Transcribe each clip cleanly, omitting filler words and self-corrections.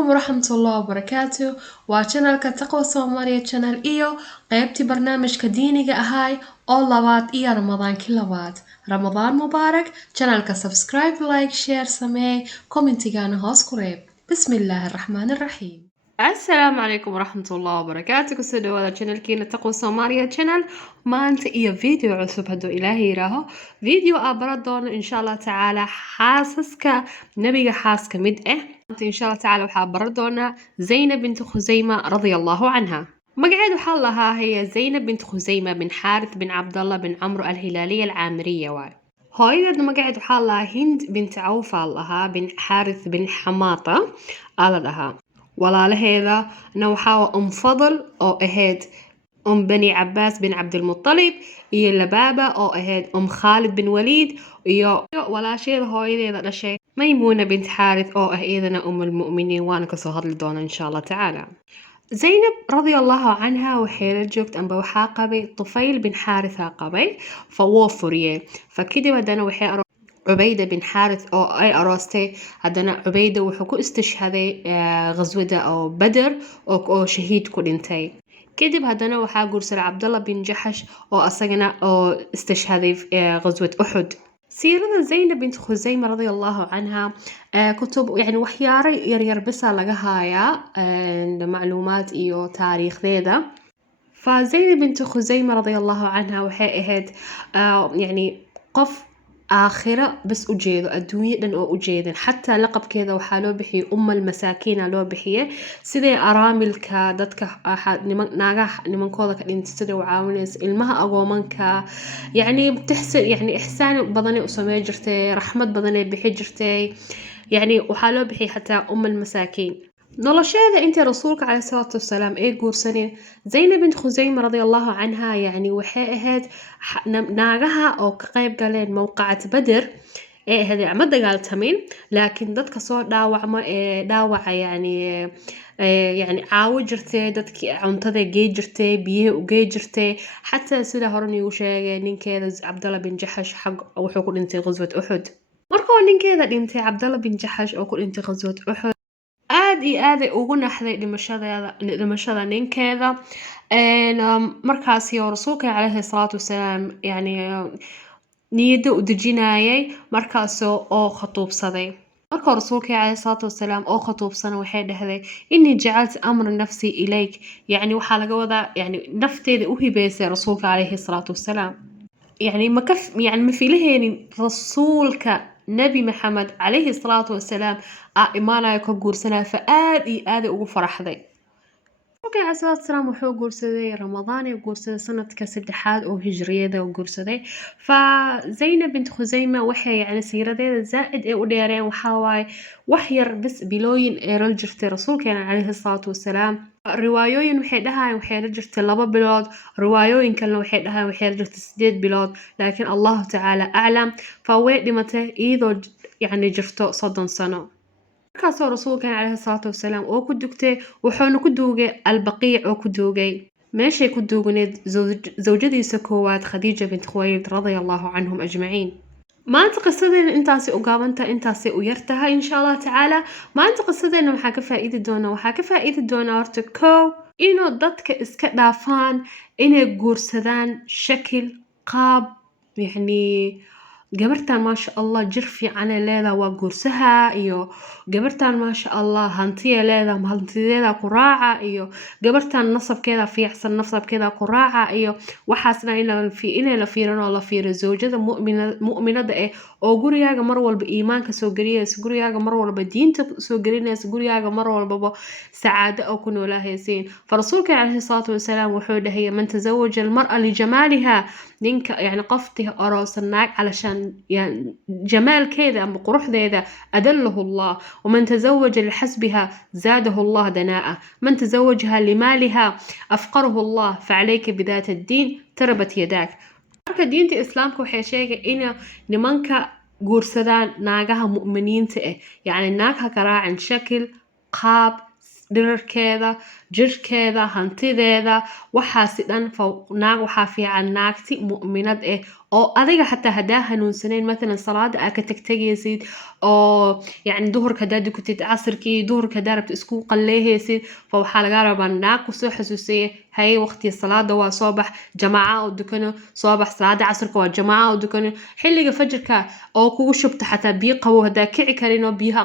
عليكم ورحمة الله وبركاته وشانل تقوى سوماليا شانل قيبتي برنامج كدينيga ahay oo labaad iyo Ramadaan ki labaad Ramadaan mubaarak channelka subscribe like share samee commentigana hoos ku reeb bismillaahir rahmaanir rahiim السلام عليكم ورحمة الله وبركاته كسودو هذا channel كينا تقوى سوماليا channel maanta iyo video cusub haduu ilaahay yiraaho video abaradoon insha Allah taala xaasaska nabiga xaaska mid إن شاء الله تعالى waxaa baran doonaa Zaynab bint Khuzayma radiyallahu anha magaceedu waxaa lahaa هي Zaynab bint Khuzayma bin Harith bin Abdullah bin Amr al-Hilaliya al-Amiriya waay hooyadeed magaceedu waxaa lahaa Hind bint Awf lahaa bin Harith bin Hamata lahaa walaalaheeda waxaa Fadl oo ahayd bani Abbas bin Abdul Muttalib iyo Lababa oo ahayd Khalid bin Walid iyo walaasheeda hooyadeeda dhashay ميمونة بنت حارث أو أيضا المؤمنين وأنا كسهر لدونا إن شاء الله تعالى زينب رضي الله عنها وحيل جوكت أن بوحا قبي طفيل بن حارث قبي فوفريه فكده ودنا وحي عبيدة بن حارث أو أي أراستي هدنا عبيدة وحكو استشهدي غزوة أو بدر أو شهيد كلنتي كده هدنا وحا قرسل عبد الله بن جحش أو أصغنا أو استشهدي غزوة أحد سيرة زينب بنت خزيمة رضي الله عنها كتب يعني وحياري يربسها لقهايا معلومات إيو تاريخ ذيدا فزينب بنت خزيمة رضي الله عنها وحيئهد يعني قف آخرة بس أجيدو الدنيا لن أجيدن حتى لقب كذا وحالو بحي المساكين لو بحيه سيدي أراملك دادك ناقاح نمانكوضك الانت سيدي وعاونيس المها أقومانك يعني بتحسن يعني إحسان بدني أسمي جرتي رحمة بدني بحي جرتي يعني وحالو بحي حتى المساكين نلاشيدا انت رسولك عليه الصلاة والسلام قورسنين زينب بنت خزيمة رضي الله عنها يعني waxay ahayd naagaha oo ka qayb galeen mowqacad Badr ahayd ama dagaaltamin laakiin dadka soo dhaawaca يعني caawi jirtay dadkii cuntada geey jirtay biyaha u geey jirtay xataa sida horan uu sheegay ninkeeda Abdullah bin Jahash xaq wuxuu ku dhintay qaswad Uhud markuu ninkeeda dhintay Abdullah bin Jahash oo ku dhintay qaswad Uhud aad ugu naxday dhimashada ninkeeda markaasi oo rasuulka calayhi salaatu wasalaam yani niyada u dejinayay markaas oo khatuubsaday marka rasuulka calayhi salaatu wasalaam oo khatuubsana waxay dhahday inni jacaltu amra nafsi ilayk yani waxa laga wadaa yani nafteeda u hibeysay rasuulka calayhi salaatu wasalaam يعني ما في لهين رسولك نبي محمد عليه الصلاة والسلام إيمانا يكون سنة فآدي ugu فرحدي وكان عليه الصلاة والسلام وحو قرسدي رمضان يقرسدي سنة كسدحات أو هجرية وقرسدي فزينب بنت خزيمة وحي يعني سيرة زائد وديرين وحاواي وحير بس بلوين رجرتي رسول كان عليه الصلاة والسلام روايوين وحي لها وحي رجرتي لبا بلاد روايوين كان وحي لها وحي رجرتي 8 بلاد لكن الله تعالى أعلم فويت لمتى إيضو يعني جرتو صدن سنة markaasoo rasuulka calayhi salaatu wasalaam oo ku dugtay wuxuuna ku duugay albaqiic oo ku duugay meeshay ku duugneed zawjadiisa koowaad Khadiija bint Khuwaylid radiyallahu anhum ajmaciin maanta qisadeena intaasi u gaabanta intaasi u yartahay insha Allah taala maanta qisadeena waxaa ka faa'iidi doona horta koow inuu dadka iska dhaafaan inay guursadaan shakil qaab yani gabartan ma sha Allah jir fiican leedahay waa guursaha iyo gabartan ma sha Allah hantiye leedahay hantideeda ku raaca iyo gabartan nasabkeeda fiicsan nasabkeeda ku raaca iyo waxaasna inay la fiirino zawjada mu'minada oo gurigaaga mar walba iimaanka soo galiyaysa gurigaaga mar walba diinta soo galinaysa gurigaaga mar walba saacado oo ku noolahaysiin farasuulka calayhi salaatu wasalaam wuxuu dhahay man tazawaja almar'a li jamaliha ninka yani qoftii aroosan naag علشان يعني جمال كذا أم قروح ذا أدله الله ومن تزوج لحسبها زاده الله دناءة من تزوجها لمالها أفقره الله فعليك بذات الدين تربت يداك marka diinta islaamka waxay sheegay in nimanka guursadaan naagaha mu'miniinta yani naagha karaacin shakil qaab dhirarkeeda jirkeeda hantideeda waxaasi dhan naag waxaa fiican naagti mu'minad oo adiga xataa hadaa hanuunsanayn مثلا salaada aa ka tagtagaysid oo يعني duhurka hadaa dukatid casirkii duhurka hadaa rabto isku qalleehaysid fa waxaa lagaa rabaa naag kusoo xasuusiya hay waqtiga salaada waa soo bax jamaaca oo dukano soo bax salaada casirka waa jamaaca oo dukano xilliga fajirka oo kugu shubta xataa biyo qabow hadaa kici karin oo biyaha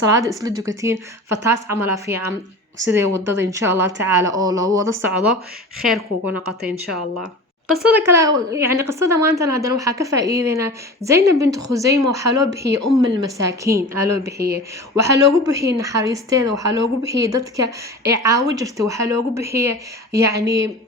salaada isla dukatiin fa taas camala fiican sidee wadada insha Allah tacaala oo loo wada socdo kheer kugu noqoto insha Allah قصة كلا يعني قصة ما أنت هذا وحا كفائدنا زينب بنت خزيمة وحلو بحي أم المساكين حلو بحي وحلو بحي نحريستين وحلو بحي دتك عاوجرت وحلو بحي يعني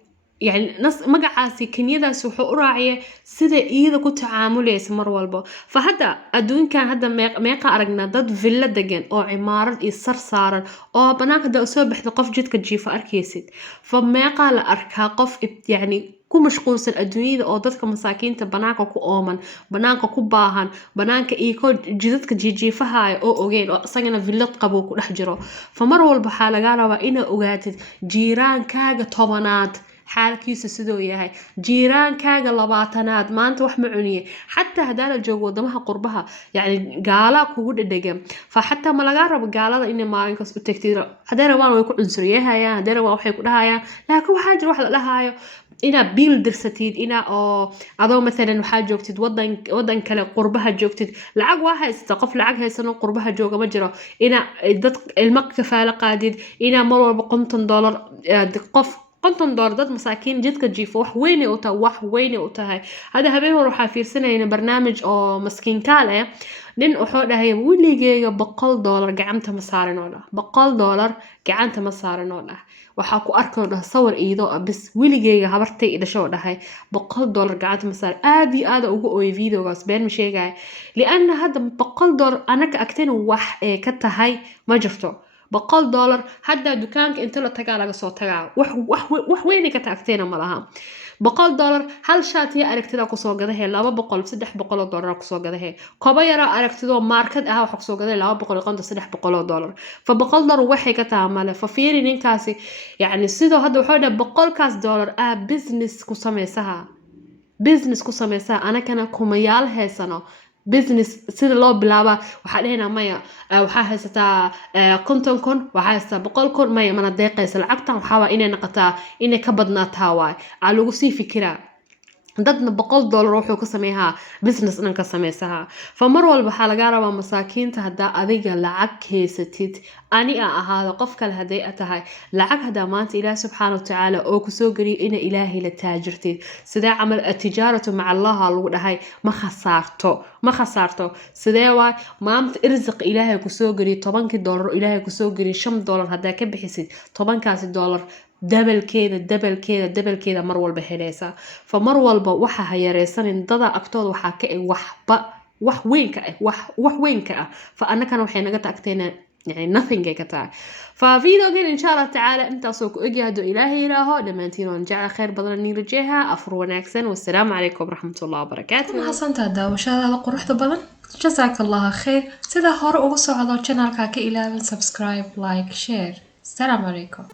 نص مقعاسي كنيدا سوحو راعية سيدا إيدا كو تعاملي سمر والبو فهذا أدون كان هذا ميقا أرقنا ضد فيلا دقن أو عمارة إيصر صارا أو بناك دا أسوى بحث قف جدك جيفا أركيسيد فميقا لأركا قف يعني ku mashquulsan adduunyada oo dadka masaakiinta banaanka ku ooman banaanka ku baahan banaanka iyo jidadka jiijiifaha oo ogeen oo asagana villad qabo ku dhex jiro fa mar walba waxa laga rabaa inaad ogaatid jiiraankaaga tobanaad xaalkiisa sidoo yahay jiiraankaaga labaatanaad maanta wax ma cuniye xataa hadaa la joogo wadamaha qurbaha yani gaala kugu dhadhagan fa xataa ma laga rabo gaalada inay maalinkaas u tagtid haday rabaan way ku cunsuriyahayaan haday rabaan waxay ku dhahayaan laakiin waxaa jira wax la dhahayo inaad biil dirsatid inaa oo adoo مثلا waxaa joogtid wadan kale qurbaha joogtid lacag waa haysta qof lacag haysano qurbaha jooga ma jiro inaa dad ilmo kafaala qaadid inaa mar walba $50 qof $50 dad masaakiin jidka jiifo wax weyn u tahay hada habeen hore waxaa fiirsanayna barnaamij oo maskiinkaal ah nin wuxuu dhahay wiligeega $100 gacanta ma saarin oo dhah $100 gacanta ma saarin oo dhah waxaa ku arkay dhah sawir iido bis wiligeega habartay dhasho dhahay $100 gacanta ma saarin aad ugu ooyay videogaas been ma sheegay liana hada $100 anaka agteen wax ka tahay ma jirto $100 hadda dukaanka inta la tagaa laga soo tagaa wax weyn ka taagteena ma laha $100 hal shaati aragtida ku soo gadahay $200 $300 ku soo gadahay koba yara aragtido market ah wax ku soo gaday $200 fa $100 waxay ka taamale fa fiiri ninkaasi yani sidoo hadda wuxuu dhahay $100 business ku sameysaha anakana kumayaal heysano business sida loo bilaaba waxa dhahayna maya waxa haysataa 50 kun waxa haysataa 100 kun maya mana deeqaysa lacagtan waxa inay noqotaa inay ka badnaataa waay aa lagu sii fikiraa dadna $100 wuxuu ka sameeyaa business dhan ka sameeysaha fa mar walba waxa laga rabaa masaakiinta hadaa adiga lacag haysatid ani ahaado qof kale haday tahay lacag hadaa maanta Ilaahay subhanahu wa ta'ala oo ku soo gariyo in Ilaahay la taajirtid sida amal tijaaratu ma'a Allah lagu dhahay ma khasaarto sidee waay maanta irziq Ilaahay ku soo gariyo $10 Ilaahay ku soo gariyo $5 hadaa ka bixisid $10 dabalkeeda mar walba helaysa fa mar walba waxa hayareysan dada agtooda waxa ka wax weyn ka ah fa annakana waxay naga taagteena يعني nothing ka tahay fa videogan insha Allah taala intaasoo ku ogaado Ilaahay ilaaho dhamaantiin waan jecel khayr badan in rajeeha afur wanaagsan wassalaamu calaykum waraxmatullaahi wabarakaatuh mahadsantahay daawashada quruxda badan jazakallahu khayr sida hore ugu socdo channelka ka ilaawin subscribe like share assalamu calaykum